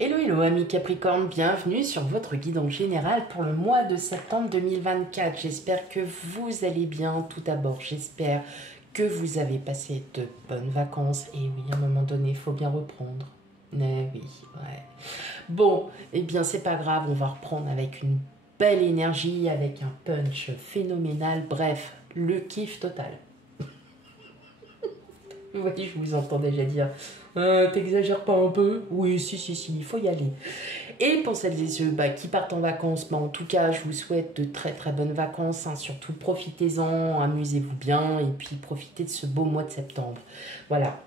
Hello, hello, amis Capricorne, bienvenue sur votre guide en général pour le mois de septembre 2024. J'espère que vous allez bien. Tout d'abord, j'espère que vous avez passé de bonnes vacances. Et oui, à un moment donné, il faut bien reprendre. Mais oui, ouais. Bon, eh bien, c'est pas grave, on va reprendre avec une belle énergie, avec un punch phénoménal. Bref, le kiff total. Vous voyez, je vous entends déjà dire t'exagères pas un peu? Oui, si, il faut y aller. Et pour celles et ceux qui partent en vacances, en tout cas, je vous souhaite de très très bonnes vacances. Hein. Surtout, profitez-en, amusez-vous bien et puis profitez de ce beau mois de septembre. Voilà.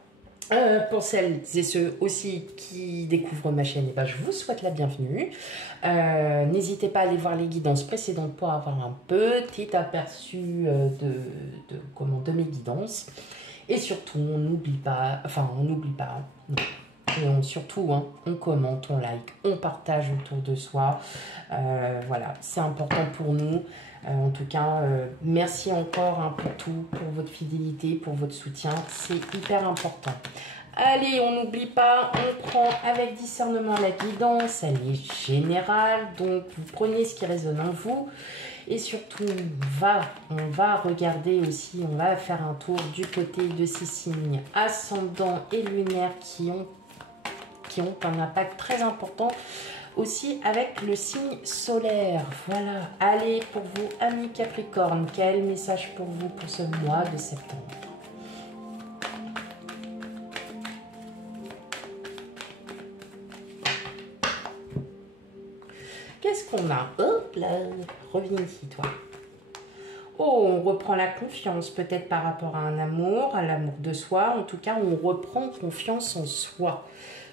Pour celles et ceux aussi qui découvrent ma chaîne, je vous souhaite la bienvenue. N'hésitez pas à aller voir les guidances précédentes pour avoir un petit aperçu de mes guidances. Et surtout, on n'oublie pas, non. Et surtout, on commente, on like, on partage autour de soi. Voilà, c'est important pour nous. En tout cas, merci encore pour tout, pour votre fidélité, pour votre soutien. C'est hyper important. Allez, on n'oublie pas, on prend avec discernement la guidance. Elle est générale, donc vous prenez ce qui résonne en vous. Et surtout, on va regarder aussi, on va faire un tour du côté de ces signes ascendants et lunaires qui ont un impact très important aussi avec le signe solaire. Voilà, allez pour vous, amis Capricorne, quel message pour vous pour ce mois de septembre? Qu'est-ce qu'on a? Hop là, reviens ici, toi. Oh, on reprend la confiance, peut-être par rapport à un amour, à l'amour de soi. En tout cas, on reprend confiance en soi.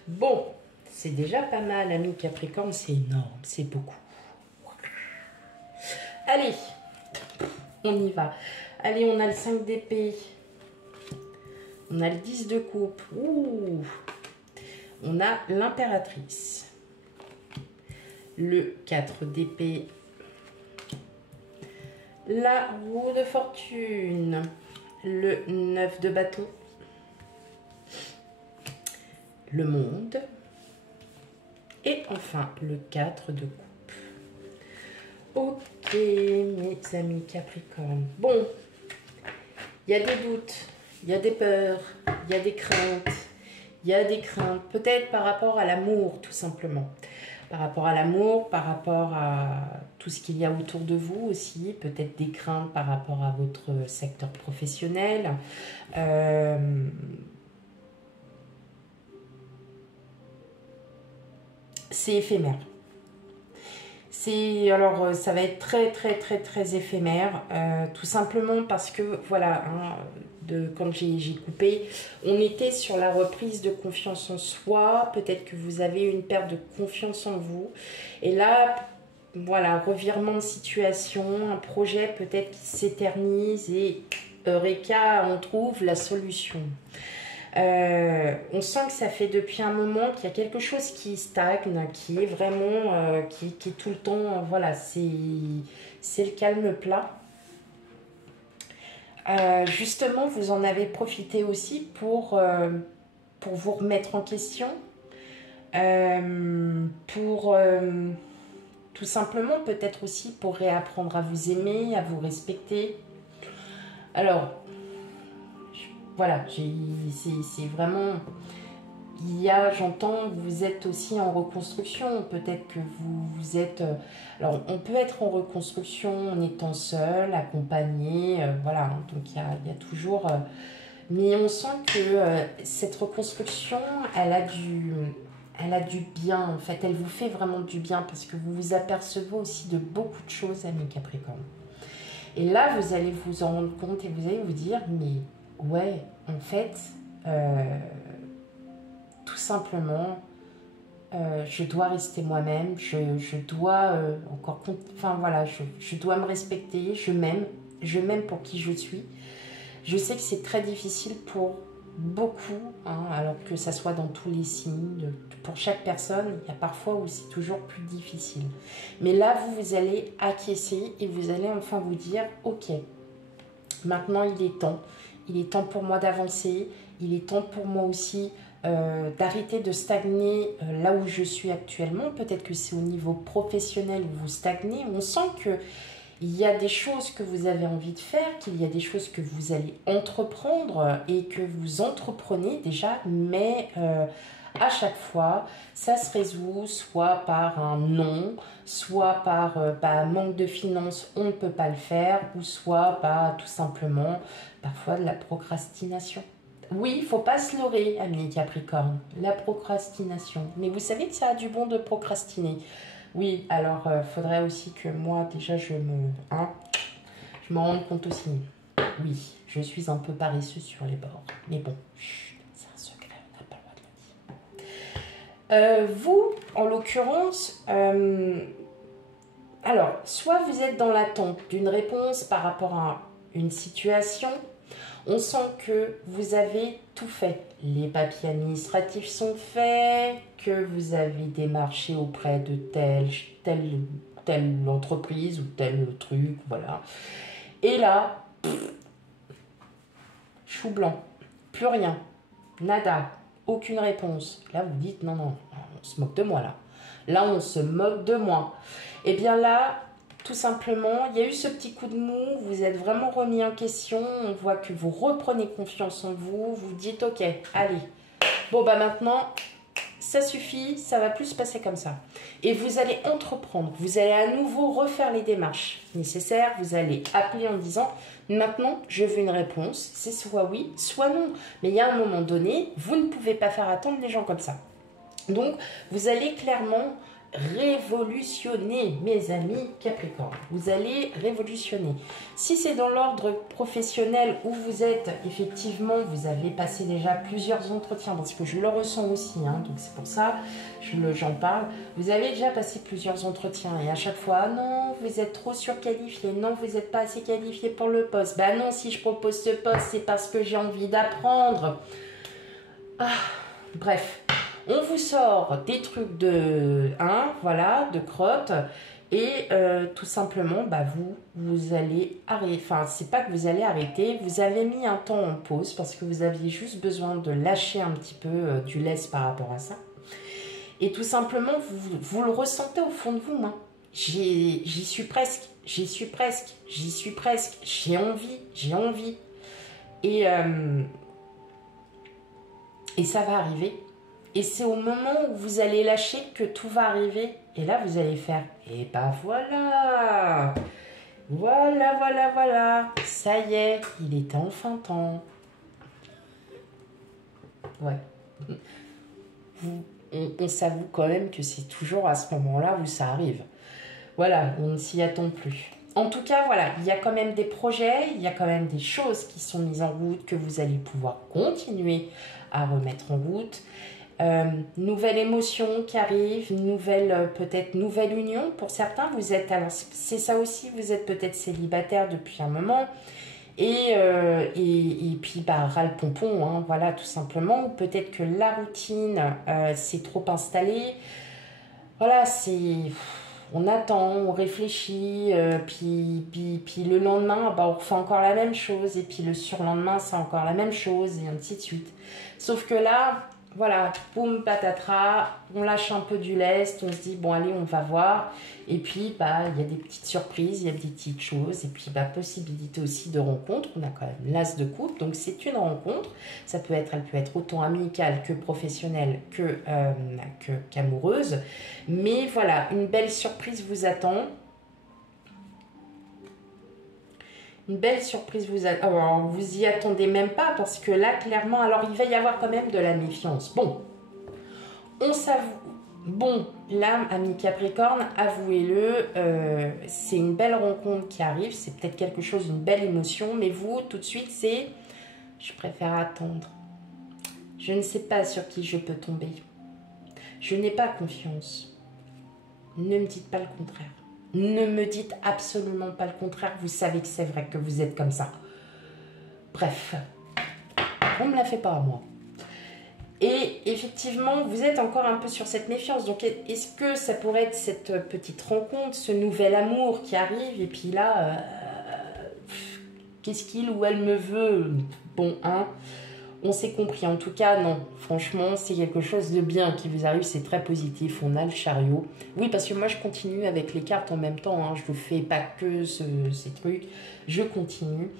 Bon, c'est déjà pas mal, ami Capricorne, c'est énorme, c'est beaucoup. Allez, on y va. Allez, on a le 5 d'épée. On a le 10 de coupe. Ouh. On a l'impératrice. Le 4 d'épée. La roue de fortune. Le 9 de bâton. Le monde. Et enfin, le 4 de coupe. Ok, mes amis Capricorne. Bon, il y a des doutes, il y a des peurs, il y a des craintes. Il y a des craintes, peut-être par rapport à l'amour, tout simplement. Par rapport à l'amour, par rapport à tout ce qu'il y a autour de vous aussi. Peut-être des craintes par rapport à votre secteur professionnel. C'est éphémère. Alors, ça va être très éphémère. Tout simplement parce que, voilà, quand j'ai coupé, on était sur la reprise de confiance en soi. Peut-être que vous avez une perte de confiance en vous. Et là, voilà, revirement de situation, un projet peut-être qui s'éternise et Eureka, on trouve la solution. On sent que ça fait depuis un moment qu'il y a quelque chose qui stagne, qui est vraiment, qui est tout le temps, voilà, c'est le calme plat. Justement, vous en avez profité aussi pour vous remettre en question, tout simplement peut-être aussi pour réapprendre à vous aimer, à vous respecter. Alors, voilà, c'est vraiment, j'entends, vous êtes aussi en reconstruction, peut-être que vous êtes, alors on peut être en reconstruction en étant seul, accompagné, voilà, donc il y a toujours, mais on sent que cette reconstruction, elle a du bien, en fait, elle vous fait vraiment du bien, parce que vous vous apercevez aussi de beaucoup de choses, amis Capricorne. Et là, vous allez vous en rendre compte et vous allez vous dire, mais ouais, en fait, tout simplement, je dois rester moi-même, je dois je dois me respecter, je m'aime pour qui je suis. Je sais que c'est très difficile pour beaucoup, alors que ça soit dans tous les signes, pour chaque personne, il y a parfois où c'est toujours plus difficile. Mais là, vous allez acquiescer et vous allez enfin vous dire, ok, maintenant il est temps pour moi d'avancer, il est temps pour moi aussi d'arrêter de stagner là où je suis actuellement. Peut-être que c'est au niveau professionnel où vous stagnez. On sent que il y a des choses que vous avez envie de faire, qu'il y a des choses que vous allez entreprendre et que vous entreprenez déjà, mais à chaque fois, ça se résout soit par un non, soit par manque de finances, on ne peut pas le faire, ou soit par tout simplement parfois de la procrastination. Oui, il ne faut pas se leurrer, amis Capricorne, la procrastination. Mais vous savez que ça a du bon de procrastiner. Oui, alors faudrait aussi que moi, déjà, je me rende compte aussi. Oui, je suis un peu paresseuse sur les bords. Mais bon, c'est un secret, on n'a pas le droit de le dire. Vous, en l'occurrence, alors, soit vous êtes dans l'attente d'une réponse par rapport à une situation. On sent que vous avez tout fait. Les papiers administratifs sont faits, que vous avez démarché auprès de telle entreprise ou tel truc, voilà. Et là, chou blanc, plus rien, nada, aucune réponse. Là, vous dites non, non, on se moque de moi là. Là, on se moque de moi. Et bien là, tout simplement, il y a eu ce petit coup de mou, vous êtes vraiment remis en question, on voit que vous reprenez confiance en vous, vous dites ok, allez, bon bah maintenant, ça suffit, ça va plus se passer comme ça. Et vous allez entreprendre, vous allez à nouveau refaire les démarches nécessaires, vous allez appeler en disant maintenant je veux une réponse, c'est soit oui, soit non. Mais il y a un moment donné, vous ne pouvez pas faire attendre les gens comme ça. Donc vous allez clairement révolutionner, mes amis Capricorne. Vous allez révolutionner. Si c'est dans l'ordre professionnel où vous êtes, effectivement, vous avez passé déjà plusieurs entretiens, parce que je le ressens aussi, hein, donc c'est pour ça j'en parle. Vous avez déjà passé plusieurs entretiens et à chaque fois, ah non, vous êtes trop surqualifié, non, vous n'êtes pas assez qualifié pour le poste. Bah non, si je propose ce poste, c'est parce que j'ai envie d'apprendre. Ah, bref. On vous sort des trucs de voilà, de crotte et tout simplement, bah vous allez arrêter. Enfin, c'est pas que vous allez arrêter, vous avez mis un temps en pause parce que vous aviez juste besoin de lâcher un petit peu du lest par rapport à ça. Et tout simplement, vous le ressentez au fond de vous, hein. J'y suis presque, j'y suis presque, j'y suis presque, j'ai envie. Et ça va arriver. Et c'est au moment où vous allez lâcher que tout va arriver. Et là, vous allez faire, et bah voilà. Voilà. Ça y est, il était enfin temps. Ouais. On s'avoue quand même que c'est toujours à ce moment-là où ça arrive. Voilà, on ne s'y attend plus. En tout cas, voilà, il y a quand même des projets, il y a quand même des choses qui sont mises en route que vous allez pouvoir continuer à remettre en route. Nouvelle émotion qui arrive, peut-être nouvelle union. Pour certains, vous êtes, alors c'est ça aussi, vous êtes peut-être célibataire depuis un moment et puis bah, ras-le-pompon, hein, voilà, tout simplement. Ou peut-être que la routine s'est trop installée. Voilà, on attend, on réfléchit, puis le lendemain, bah, on refait encore la même chose, et puis le surlendemain, c'est encore la même chose, et ainsi de suite. Sauf que là, voilà, boum, patatras, on lâche un peu du lest, on se dit, bon, allez, on va voir. Et puis, bah, il y a des petites surprises, il y a des petites choses. Et puis, bah, possibilité aussi de rencontre. On a quand même l'as de coupe, donc c'est une rencontre. Elle peut être autant amicale que professionnelle qu'amoureuse. Mais voilà, une belle surprise vous attend. Une belle surprise vous attend. Alors, vous y attendez même pas parce que là, clairement, alors il va y avoir quand même de la méfiance. Bon, on s'avoue. Bon, là, ami Capricorne, avouez-le, c'est une belle rencontre qui arrive. C'est peut-être quelque chose, une belle émotion. Mais vous, tout de suite, c'est je préfère attendre. Je ne sais pas sur qui je peux tomber. Je n'ai pas confiance. Ne me dites pas le contraire. Ne me dites absolument pas le contraire. Vous savez que c'est vrai que vous êtes comme ça. Bref, on ne me la fait pas à moi. Et effectivement, vous êtes encore un peu sur cette méfiance. Donc, est-ce que ça pourrait être cette petite rencontre, ce nouvel amour qui arrive? Et puis là, qu'est-ce qu'il ou elle me veut? Bon, hein, On s'est compris. En tout cas, non. Franchement, c'est quelque chose de bien qui vous arrive. C'est très positif. On a le chariot. Oui, parce que moi, je continue avec les cartes en même temps. Hein. Je ne fais pas que ces trucs. Je continue.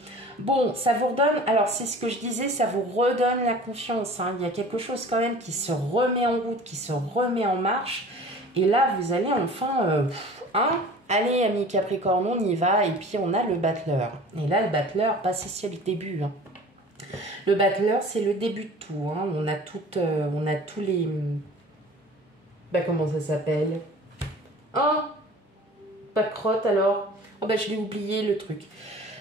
Bon, ça vous redonne... Alors, c'est ce que je disais, ça vous redonne la confiance. Hein. Il y a quelque chose quand même qui se remet en route, qui se remet en marche. Et là, vous allez enfin... allez, amis Capricorne, on y va. Et puis, on a le battleur. Et là, le battleur, c'est le début. Hein. Le battleur, c'est le début de tout. Hein. On a tous les... comment ça s'appelle? Pas de crotte alors. Je l'ai oublié le truc.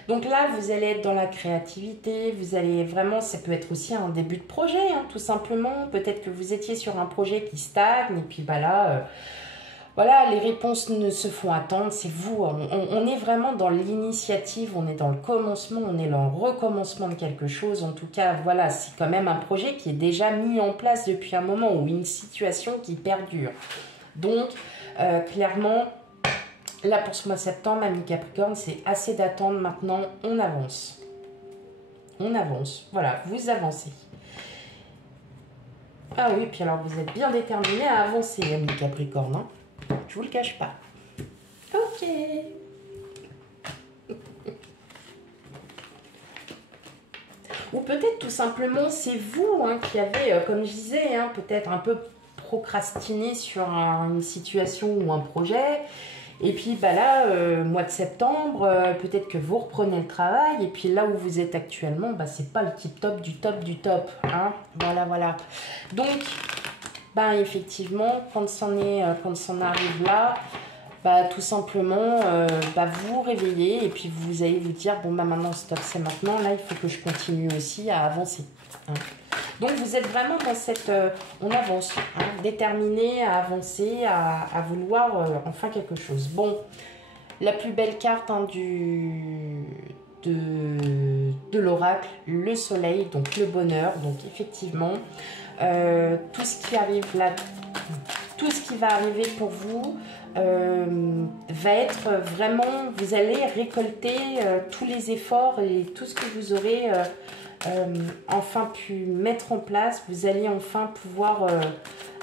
Donc là, vous allez être dans la créativité. Vous allez vraiment... Ça peut être aussi un début de projet, hein, tout simplement. Peut-être que vous étiez sur un projet qui stagne. Et puis là... Voilà, les réponses ne se font attendre, c'est vous. On est vraiment dans l'initiative, on est dans le commencement, on est dans le recommencement de quelque chose. En tout cas, voilà, c'est quand même un projet qui est déjà mis en place depuis un moment ou une situation qui perdure. Donc, clairement, là pour ce mois de septembre, ami Capricorne, c'est assez d'attendre maintenant, on avance. On avance, voilà, vous avancez. Ah oui, puis alors vous êtes bien déterminé à avancer, ami Capricorne, hein. Je vous le cache pas. Ok. Ou peut-être tout simplement c'est vous hein, qui avez, comme je disais, hein, peut-être un peu procrastiné sur une situation ou un projet. Et puis là, mois de septembre, peut-être que vous reprenez le travail. Et puis là où vous êtes actuellement, c'est pas le tip-top du top du top. Hein. Voilà. Donc... effectivement, quand c'en arrive là, tout simplement, vous réveillez et puis vous allez vous dire, maintenant, stop, c'est maintenant, là, il faut que je continue aussi à avancer. Hein. Donc, vous êtes vraiment dans cette... on avance, hein, déterminé à avancer, à vouloir enfin quelque chose. Bon, la plus belle carte hein, de l'oracle, le soleil, donc le bonheur. Donc, effectivement... tout ce qui arrive là, tout ce qui va arriver pour vous va être vraiment, vous allez récolter tous les efforts et tout ce que vous aurez enfin pu mettre en place. Vous allez enfin pouvoir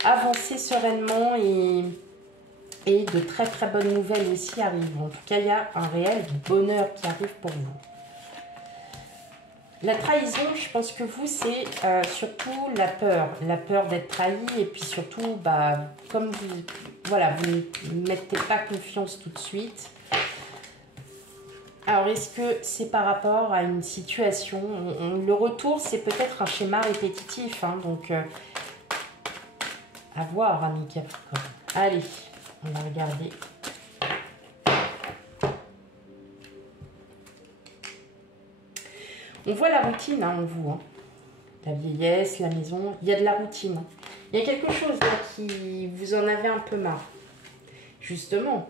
avancer sereinement et de très très bonnes nouvelles aussi arrivent. En tout cas, il y a un réel bonheur qui arrive pour vous. La trahison, je pense que vous, c'est surtout la peur d'être trahi et puis surtout, comme vous ne mettez pas confiance tout de suite. Alors, est-ce que c'est par rapport à une situation? Le retour, c'est peut-être un schéma répétitif, hein, donc à voir, ami Capricorne. Allez, on va regarder. On voit la routine en vous, hein. La vieillesse, la maison, il y a de la routine. Il y a quelque chose là qui vous en avez un peu marre. Justement,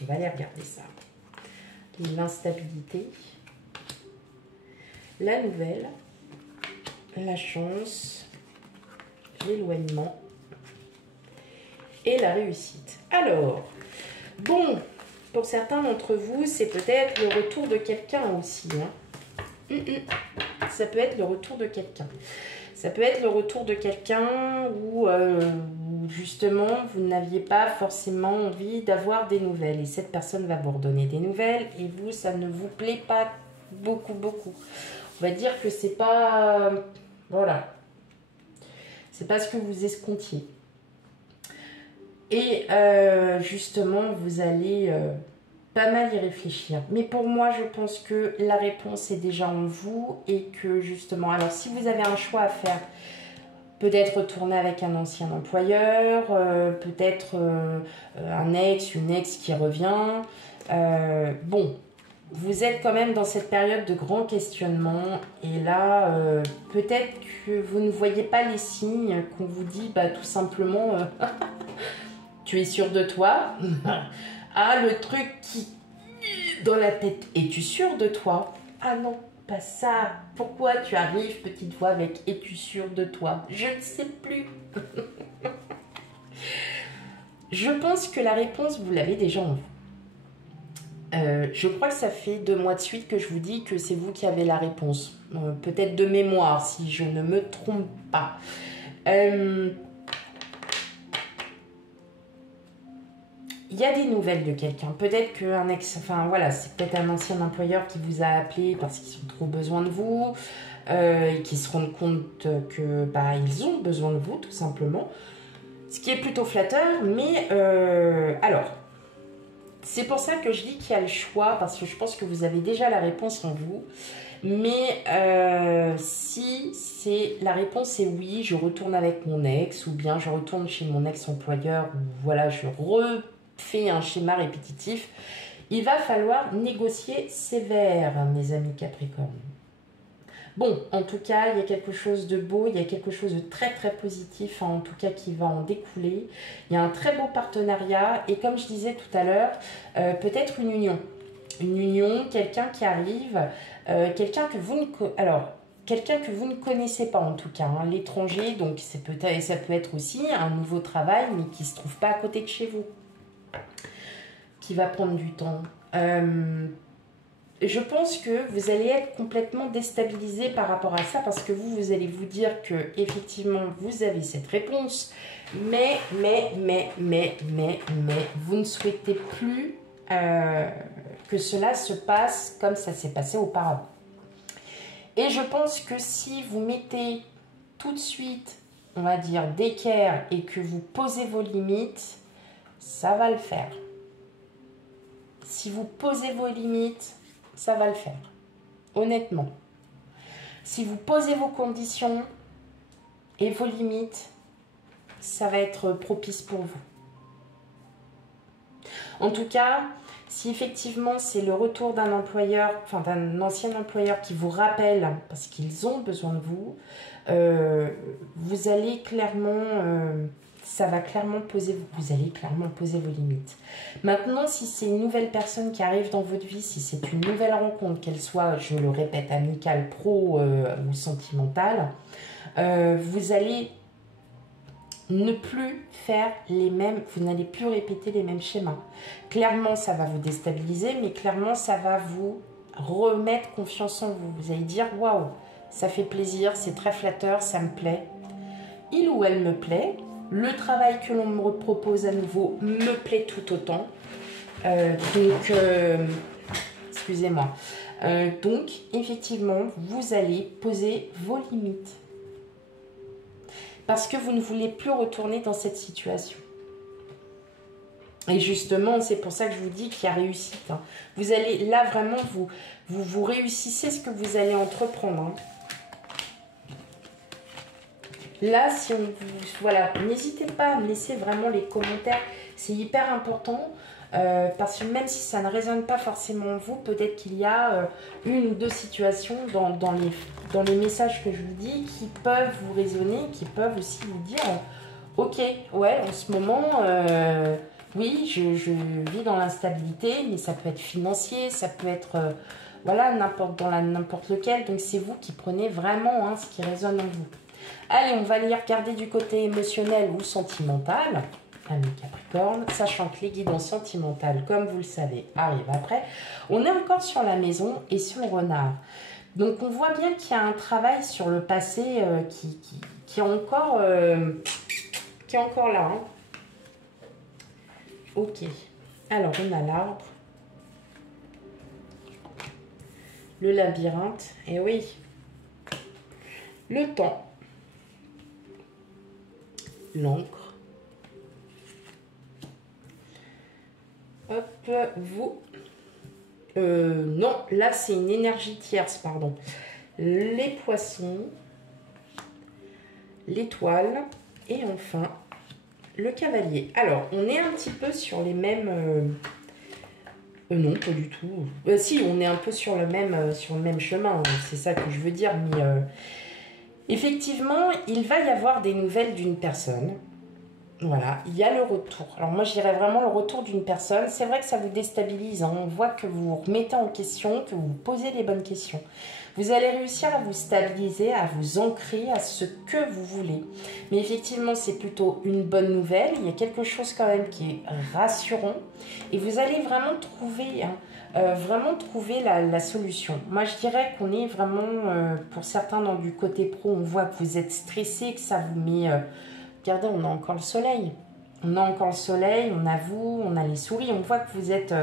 on va aller regarder ça. L'instabilité, la nouvelle, la chance, l'éloignement et la réussite. Alors, bon... Pour certains d'entre vous, c'est peut-être le retour de quelqu'un aussi. Hein. Ça peut être le retour de quelqu'un. Ça peut être le retour de quelqu'un où justement vous n'aviez pas forcément envie d'avoir des nouvelles. Et cette personne va vous redonner des nouvelles et vous, ça ne vous plaît pas beaucoup. On va dire que c'est pas... voilà. C'est pas ce que vous escomptiez. Et justement, vous allez pas mal y réfléchir. Mais pour moi, je pense que la réponse est déjà en vous et que justement... Alors, si vous avez un choix à faire, peut-être retourner avec un ancien employeur, peut-être un ex, une ex qui revient. Bon, vous êtes quand même dans cette période de grand questionnement. Et là, peut-être que vous ne voyez pas les signes qu'on vous dit tout simplement... Tu es sûr de toi? Le truc qui dans la tête. Es-tu sûr de toi? Ah non, pas ça. Pourquoi tu arrives, petite voix, avec es-tu sûr de toi? Je ne sais plus. Je pense que la réponse, vous l'avez déjà en vous. Je crois que ça fait 2 mois de suite que je vous dis que c'est vous qui avez la réponse. Peut-être de mémoire, si je ne me trompe pas. Il y a des nouvelles de quelqu'un. Peut-être qu'un ex... Enfin, voilà, c'est peut-être un ancien employeur qui vous a appelé parce qu'ils ont trop besoin de vous. Et qui se rendent compte que bah, ils ont besoin de vous, tout simplement. Ce qui est plutôt flatteur. Mais, alors... C'est pour ça que je dis qu'il y a le choix, parce que je pense que vous avez déjà la réponse en vous. Mais si c'est la réponse est oui, je retourne avec mon ex, ou bien je retourne chez mon ex-employeur, ou voilà, je refais un schéma répétitif, il va falloir négocier sévère, mes amis Capricorne. Bon, en tout cas, il y a quelque chose de beau, il y a quelque chose de très très positif, en tout cas qui va en découler. Il y a un très beau partenariat et comme je disais tout à l'heure, peut-être une union. Une union, quelqu'un qui arrive, quelqu'un que vous ne... quelqu'un que vous ne connaissez pas en tout cas, hein, l'étranger, donc ça peut être aussi un nouveau travail, mais qui ne se trouve pas à côté de chez vous, qui va prendre du temps. Je pense que vous allez être complètement déstabilisé par rapport à ça parce que vous allez vous dire que effectivement vous avez cette réponse, mais vous ne souhaitez plus que cela se passe comme ça s'est passé auparavant. Et je pense que si vous mettez tout de suite, on va dire, d'équerre et que vous posez vos limites, ça va le faire. Si vous posez vos limites, ça va le faire, honnêtement. Si vous posez vos conditions et vos limites, ça va être propice pour vous. En tout cas, si effectivement c'est le retour d'un employeur, enfin d'un ancien employeur qui vous rappelle, parce qu'ils ont besoin de vous, vous allez clairement... ça va clairement poser, vous allez clairement poser vos limites. Maintenant, si c'est une nouvelle personne qui arrive dans votre vie, si c'est une nouvelle rencontre, qu'elle soit, je le répète, amicale, pro ou sentimentale, vous allez ne plus faire les mêmes, vous n'allez plus répéter les mêmes schémas. Clairement, ça va vous déstabiliser, mais clairement, ça va vous remettre confiance en vous. Vous allez dire, waouh, ça fait plaisir, c'est très flatteur, ça me plaît. Il ou elle me plaît. Le travail que l'on me propose à nouveau me plaît tout autant. Excusez-moi. Donc, effectivement, vous allez poser vos limites. Parce que vous ne voulez plus retourner dans cette situation. Et justement, c'est pour ça que je vous dis qu'il y a réussite. Hein. Vous allez, là, vraiment, vous réussissez ce que vous allez entreprendre. Hein. Là, si on vous... Voilà, n'hésitez pas à me laisser vraiment les commentaires. C'est hyper important. Parce que même si ça ne résonne pas forcément en vous, peut-être qu'il y a une ou deux situations dans les messages que je vous dis qui peuvent vous résonner, qui peuvent aussi vous dire ok, ouais, en ce moment, oui, je vis dans l'instabilité, mais ça peut être financier, ça peut être, voilà, n'importe lequel. Donc, c'est vous qui prenez vraiment hein, ce qui résonne en vous. Allez, on va aller regarder du côté émotionnel ou sentimental. Amis Capricorne, sachant que les guidons sentimentales, comme vous le savez, arrivent après. On est encore sur la maison et sur le renard. Donc, on voit bien qu'il y a un travail sur le passé qui est encore là. Hein. Ok. Alors, on a l'arbre. Le labyrinthe. Et oui. Le temps. L'encre. Hop, vous. Non, là, c'est une énergie tierce, pardon. Les poissons. L'étoile. Et enfin, le cavalier. Alors, on est un petit peu sur les mêmes... non, pas du tout. Si, on est un peu sur le même chemin. C'est ça que je veux dire. Mais effectivement, il va y avoir des nouvelles d'une personne. Voilà, il y a le retour. Alors moi, je dirais vraiment le retour d'une personne. C'est vrai que ça vous déstabilise. Hein. On voit que vous vous remettez en question, que vous posez les bonnes questions. Vous allez réussir à vous stabiliser, à vous ancrer à ce que vous voulez. Mais effectivement, c'est plutôt une bonne nouvelle. Il y a quelque chose quand même qui est rassurant. Et vous allez vraiment trouver, la solution. Moi, je dirais qu'on est vraiment, pour certains, dans du côté pro, on voit que vous êtes stressé, que ça vous met... regardez, on a encore le soleil. On a encore le soleil, on a vous, on a les souris. On voit que vous êtes...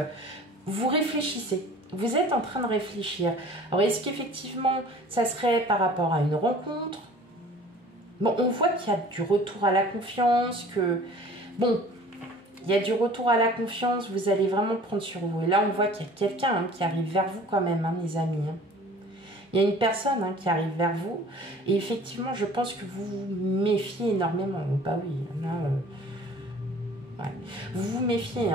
vous réfléchissez. Vous êtes en train de réfléchir. Alors, est-ce qu'effectivement, ça serait par rapport à une rencontre? Bon, on voit qu'il y a du retour à la confiance, que... Bon, il y a du retour à la confiance, vous allez vraiment prendre sur vous. Et là, on voit qu'il y a quelqu'un qui arrive vers vous quand même, les amis. Il y a une personne qui arrive vers vous. Et effectivement, je pense que vous vous méfiez énormément. Bah oui, ouais. Vous vous méfiez.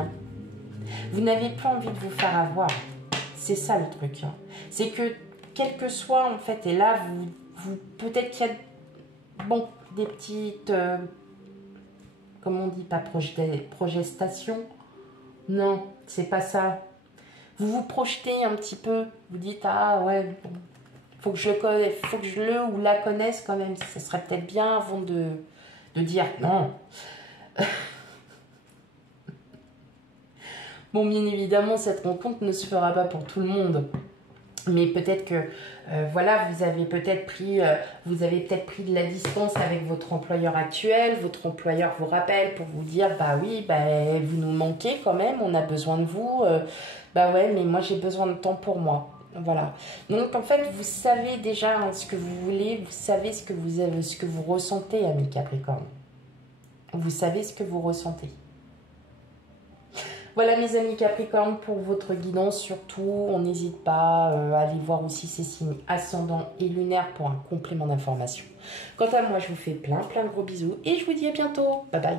Vous n'avez plus envie de vous faire avoir. C'est ça le truc. C'est que, quel que soit, en fait, et là, vous peut-être qu'il y a des petites... comment on dit, pas progestation. Non, c'est pas ça. Vous vous projetez un petit peu. Vous dites, ah ouais, faut que je le ou la connaisse quand même. Ça serait peut-être bien avant de dire non. Bon, bien évidemment, cette rencontre ne se fera pas pour tout le monde. Mais peut-être que, voilà, vous avez peut-être pris de la distance avec votre employeur actuel. Votre employeur vous rappelle pour vous dire, bah oui, bah, vous nous manquez quand même, on a besoin de vous. Bah ouais, mais moi, j'ai besoin de temps pour moi. Voilà. Donc, en fait, vous savez déjà ce que vous voulez, vous savez ce que vous ressentez, amis Capricorne. Vous savez ce que vous ressentez. Voilà mes amis Capricorne pour votre guidance, surtout on n'hésite pas à aller voir aussi ces signes ascendants et lunaires pour un complément d'information. Quant à moi je vous fais plein de gros bisous et je vous dis à bientôt, bye bye.